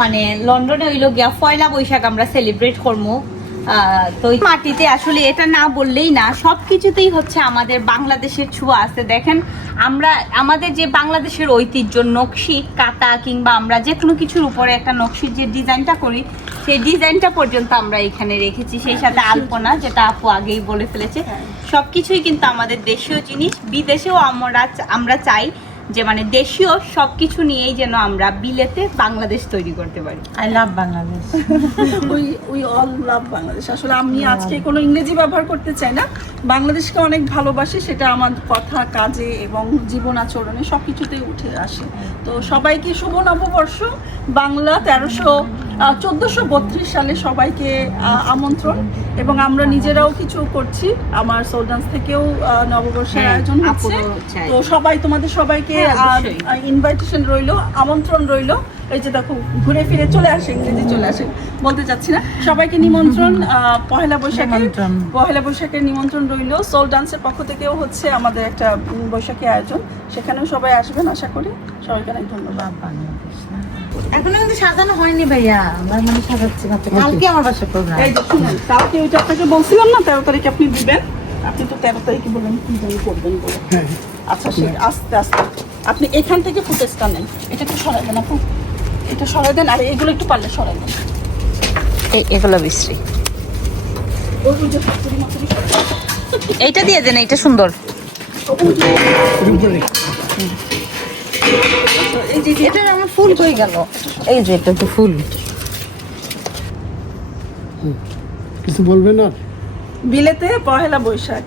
মানে লন্ডনে হইল গিয়া পয়লা বৈশাখ আমরা সেলিব্রেট করব তো মাটিতে আসলে এটা না বললেই না সব কিছুতেই হচ্ছে আমাদের বাংলাদেশের ছোঁয়া আছে। দেখেন, আমরা, আমাদের যে বাংলাদেশের ঐতিহ্য, নকশি কাতা কিংবা আমরা যে কোনো কিছুর উপরে একটা নকশির যে ডিজাইনটা করি, সেই ডিজাইনটা পর্যন্ত আমরা এখানে রেখেছি। সেই সাথে আলপনা, যেটা আপু আগেই বলে ফেলেছে। সবকিছুই কিন্তু আমাদের দেশীয় জিনিস। বিদেশেও আমরা আমরা চাই। যে মানে দেশীয় সবকিছু নিয়েই যেন আমরা বিলেতে বাংলাদেশ তৈরি করতে পারি। I love Bangladesh we we all love Bangladesh আসলে আমি আজকে কোনো ইংরেজি ব্যবহার করতে চাই না। বাংলাদেশকে অনেক ভালোবাসি সেটা আমার কথা কাজে এবং জীবন আচরণে সব কিছুতেই উঠে আসে। তো সবাইকে শুভ নববর্ষ। বাংলা তেরোশো চোদ্দোশো বত্রিশ সালে সবাইকে আমন্ত্রণ এবং আমরা নিজেরাও কিছু করছি। আমার সোল ডান্স থেকেও নববর্ষের হ্যাঁ, আয়োজন হচ্ছে। তো সবাই তোমাদের সবাইকে হ্যাঁ, ইনভাইটেশন রইল আমন্ত্রণ রইল। এই যে দেখো ঘুরে ফিরে চলে আসে ইংরেজি চলে আসে বলতে চাচ্ছি না। সবাইকে নিমন্ত্রণ আহ, পহেলা বৈশাখে পহেলা বৈশাখের নিমন্ত্রণ রইল। সোল ডান্সের পক্ষ থেকেও হচ্ছে আমাদের একটা বৈশাখী আয়োজন। সেখানেও সবাই আসবেন আশা করি। সবাইকে অনেক ধন্যবাদ। এখনও কিন্তু সাজানো হয়নি ভাইয়া। আমার মানে সাজাচ্ছি মাত্র। কালকে আমার বাসায় প্রোগ্রাম এই যে শুনুন কালকে ওইটা আপনাকে বলছিলাম না তেরো তারিখে আপনি দিবেন। আপনি তো তেরো তারিখে বললেন কি জানি করবেন বলে। আচ্ছা সে আস্তে আস্তে। আপনি এখান থেকে ফুটেজটা নেন। এটা একটু সরাই দেন আপু। এটা সরাই দেন আর এগুলো একটু পারলে সরাই দেন। এগুলো বিশ্রী। ওই ওই যে হাতুড়ি মাতুড়ি এইটা দিয়ে দেন এইটা সুন্দর। এটা আমার ফুল হয়ে গেল। এই যে এটা তো ফুল। কিছু বলবেন না? বিলেতে পহেলা বৈশাখ।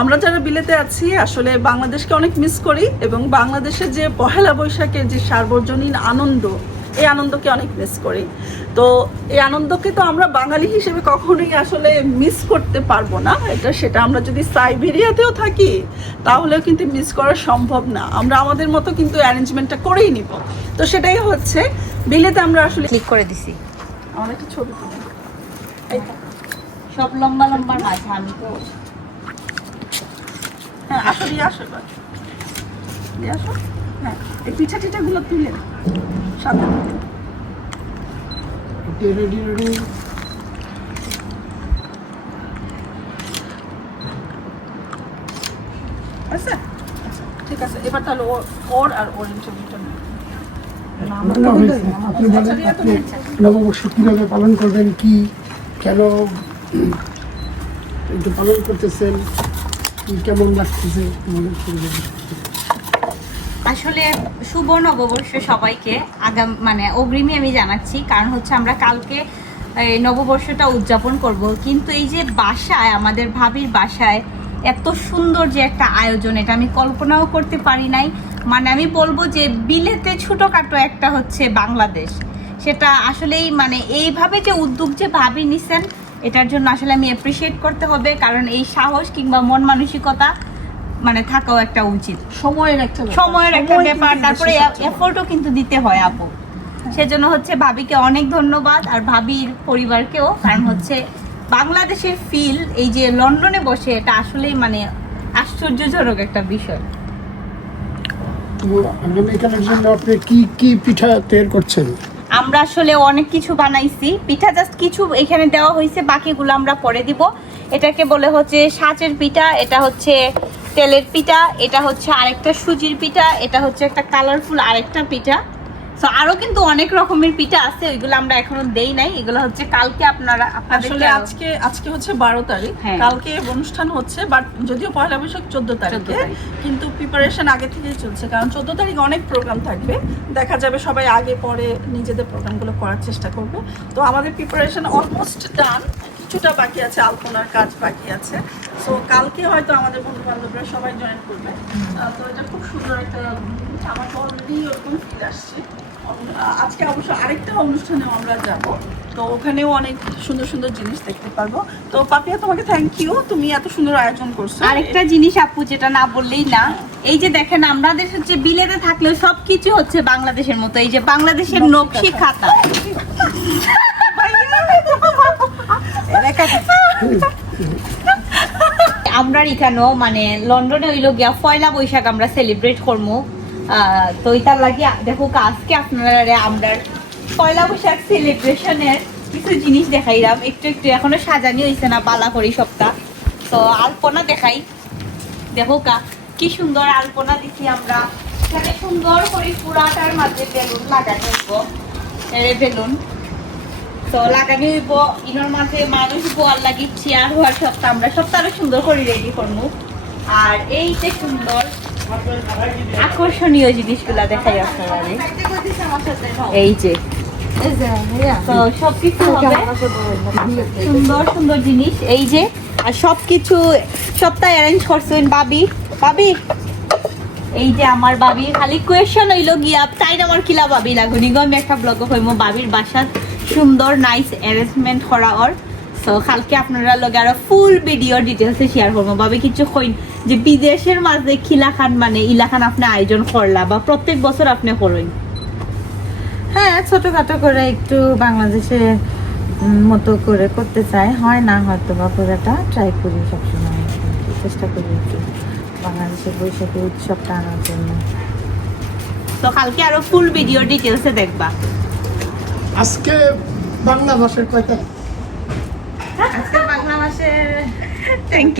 আমরা যারা বিলেতে আছি আসলে বাংলাদেশকে অনেক মিস করি এবং বাংলাদেশের যে পহেলা বৈশাখের যে সার্বজনীন আনন্দ এই আনন্দকে অনেক মিস করি। তো এই আনন্দকে তো আমরা বাঙালি হিসেবে কখনোই আসলে মিস করতে পারব না। এটা সেটা আমরা যদি সাইবেরিয়াতেও থাকি তাহলেও কিন্তু মিস করা সম্ভব না। আমরা আমাদের মতো কিন্তু অ্যারেঞ্জমেন্টটা করেই নিব। তো সেটাই হচ্ছে বিলেতে আমরা আসলে ক্লিক করে দিছি। আমার একটা ছবি। সব লম্বা লম্বা মাছ আমি তো হ্যাঁ আসো দিয়ে আসো দিয়ে আসো। হ্যাঁ এই পিঠা টিঠাগুলো তুলে আচ্ছা, ঠিক আছে এবার তাহলে ওর আর আপনি বলেন আপনি নববর্ষ কীভাবে পালন করবেন কি কেন একটু পালন করতেছেন কেমন লাগতেছে মনে করবেন আসলে শুভ নববর্ষ সবাইকে আগাম মানে অগ্রিমী আমি জানাচ্ছি, কারণ হচ্ছে আমরা কালকে, এই নববর্ষটা উদযাপন করব। কিন্তু এই যে বাসায়, আমাদের ভাবির বাসায় এত সুন্দর যে একটা আয়োজন, এটা আমি কল্পনাও করতে পারি নাই। মানে আমি বলব যে বিলেতে ছোটোখাটো একটা হচ্ছে বাংলাদেশ। সেটা আসলেই মানে এইভাবে যে উদ্যোগ যে ভাবি নিছেন, এটার জন্য আসলে আমি অ্যাপ্রিসিয়েট করতে হবে, কারণ এই সাহস কিংবা মন মানসিকতা মানে থাকাও একটা উচিত। সময়ের একটা সময়ের একটা ব্যাপার তারপরে। এফোর্টও কিন্তু দিতে হয় আপু। সেজন্য হচ্ছে ভাবিকে অনেক ধন্যবাদ আর ভাবির পরিবারকেও কারণ হচ্ছে বাংলাদেশের ফিল এই যে লন্ডনে বসে এটা আসলেই মানে আশ্চর্যজনক একটা বিষয়। তো জন্য আপনি কি কি পিঠা তৈরি করছেন? আমরা আসলে অনেক কিছু বানাইছি। পিঠা জাস্ট কিছু এখানে দেওয়া হয়েছে বাকিগুলো আমরা পরে দিব। এটাকে বলে হচ্ছে সাঁচের পিঠা এটা হচ্ছে তেলের পিঠা এটা হচ্ছে আরেকটা সুজির পিঠা এটা হচ্ছে একটা কালারফুল আরেকটা পিঠা। তো আরও কিন্তু অনেক রকমের পিঠা আছে ওইগুলো আমরা এখনও দেই নাই। এগুলো হচ্ছে কালকে আপনারা আসলে আজকে আজকে হচ্ছে বারো তারিখ। হ্যাঁ। কালকে অনুষ্ঠান হচ্ছে বাট যদিও পয়লা বৈশাখ চোদ্দ তারিখে কিন্তু প্রিপারেশন আগে থেকেই চলছে কারণ চোদ্দ তারিখ অনেক প্রোগ্রাম থাকবে। দেখা যাবে সবাই আগে পরে নিজেদের প্রোগ্রামগুলো করার চেষ্টা করবে। তো আমাদের প্রিপারেশন অলমোস্ট ডান কিছুটা বাকি আছে আলপনার কাজ বাকি আছে। সো কালকে হয়তো আমাদের বন্ধু বান্ধবরা সবাই জয়েন করবে। তো এটা খুব সুন্দর একটা আমার অলরেডি ওরকম ফিল আসছে। আজকে অবশ্য আরেকটা অনুষ্ঠানেও আমরা যাব। তো ওখানেও অনেক সুন্দর সুন্দর জিনিস দেখতে পারব। তো পাপিয়া তোমাকে থ্যাংক ইউ তুমি এত সুন্দর আয়োজন করছ। আরেকটা জিনিস আপু যেটা না বললেই না। এই যে দেখেন আমাদের হচ্ছে বিলেতে থাকলেও সবকিছু হচ্ছে বাংলাদেশের মতো। এই যে বাংলাদেশের নকশি খাতা। আমরা এখানেও মানে লন্ডনে হইল গিয়া পয়লা বৈশাখ আমরা সেলিব্রেট করব তো এটার লাগে, দেখো আজকে আপনারা আমরা পয়লা বৈশাখ সেলিব্রেশনের কিছু জিনিস দেখাইলাম। একটু একটু এখনও সাজানি হয়েছে না বালা করি সপ্তাহ তো আলপনা দেখাই। দেখো কা, কি সুন্দর আলপনা দিছি আমরা। এখানে সুন্দর করে পুরাটার মাঝে বেলুন লাগানো বেলুন। তো হইব মাঝে মানুষ বোয়ার লাগি চেয়ার হওয়ার সপ্তাহ আমরা সপ্তাহ আরও সুন্দর করে রেডি করব আর এই যে সুন্দর আকর্ষণীয় জিনিসগুলা দেখাই এই যে। সবকিছু জিনিস, এই যে। আর সবকিছু অ্যারেঞ্জ করছেন বাবি। বাবি, এই যে আমার বাবি খালি কোয়েশন হইল গিয়া, তাই আমার কিলা বাবি লাগুনি? গো, আমি একটা ব্লগ হইম বাবির বাসাত সুন্দর নাইস অ্যারেঞ্জমেন্ট করা ওর সো কালকে আপনারা লগে আরও ফুল ভিডিও ডিটেলসে শেয়ার করব ভাবে কিছু কইন যে বিদেশের মাঝে খিলাখান মানে ইলাখান আপনি আয়োজন করলা বা প্রত্যেক বছর আপনি করেন হ্যাঁ ছোটখাটো করে একটু বাংলাদেশে মতো করে করতে চাই। হয় না হয়তো বা পুরোটা ট্রাই করি সবসময়। চেষ্টা করি একটু বাংলাদেশের বৈশাখী উৎসবটা আনার জন্য। তো কালকে আরও ফুল ভিডিও ডিটেলসে দেখবা। আজকে বাংলা ভাষার কয়টা? আজকে বাংলা ভাষার থ্যাংক